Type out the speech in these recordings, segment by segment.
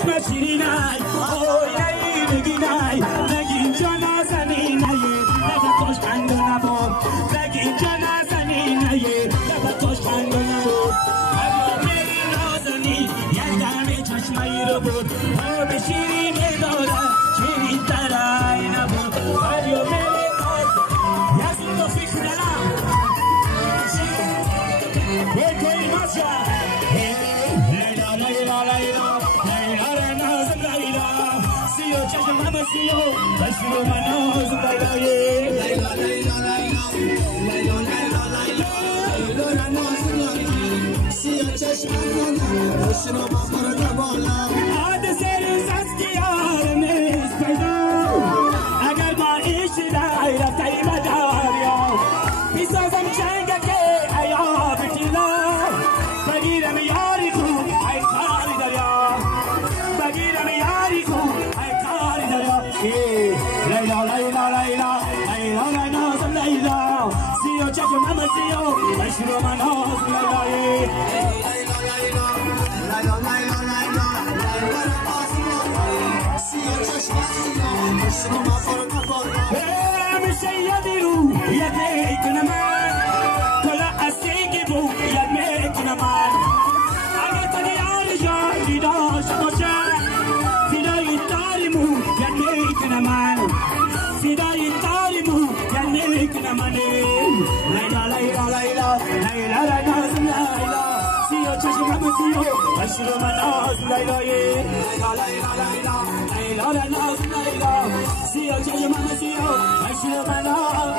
چشم شیرینای اوی نگینای نگین جا نازنینای لبت خوش خند و نبود نگین جا نازنینای لبت خوش خند و نبود هر میری نازنی یک دم چشمایی رو بود آب شیرین داره شیرین ترای نبود هر میری نازنی یزید و فکر دارم بگوی ماشا لیلا لیلا لیلا لیلا نازم لیلا سیو چشم همه سیو بشرو من نازم لیلا لیلا لیلا لیلا لیلا لیلا لیلا نازم لیلا سیو چشم همه بشرو من بالا عاد سر سسکیار نیست پیدا اگر با ایش دای رفتی مداریا بیسازم چنگه ایا بکیلا بگیرم یاری خوب ای کاری دریا بگیرم یاری خوب ای کاری دریا لیلا لیلا لیلا لیلا لیلا زم لیلا سیو چشم همه سیو بشرو من آز لیلا لیلا لیلا لیلا لیلا لیلا لیلا سیو چشم سیو بشرو من بالا میشه یادی رو یکی کنم اگر تنی آلی جا دیداش باشه فیدای تاریمو یعنی کنه من فیدای تاریمو یعنی کنه من لیلا لیلا لیلا لیلا لیلا زم لیلا سیو چشم همه سیو بشرو من آز لیلا لیلا لیلا لیلا لیلا لیلا زم لیلا سیو چشم همه سیو بشرو من آز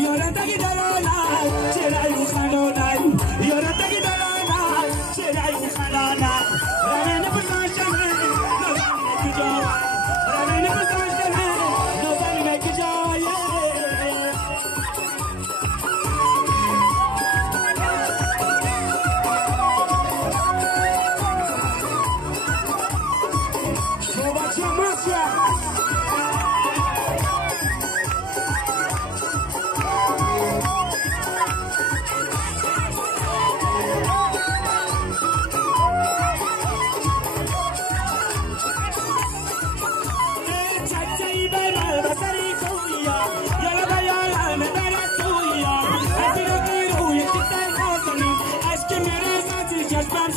یارتگی دلالای چرایی خلالای یارتگی دلالای چرایی خلالای رنه نفساشم نظرمه کجای رنه نفساشم نظرمه کجای شوبت شماسیا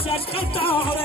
شش قطار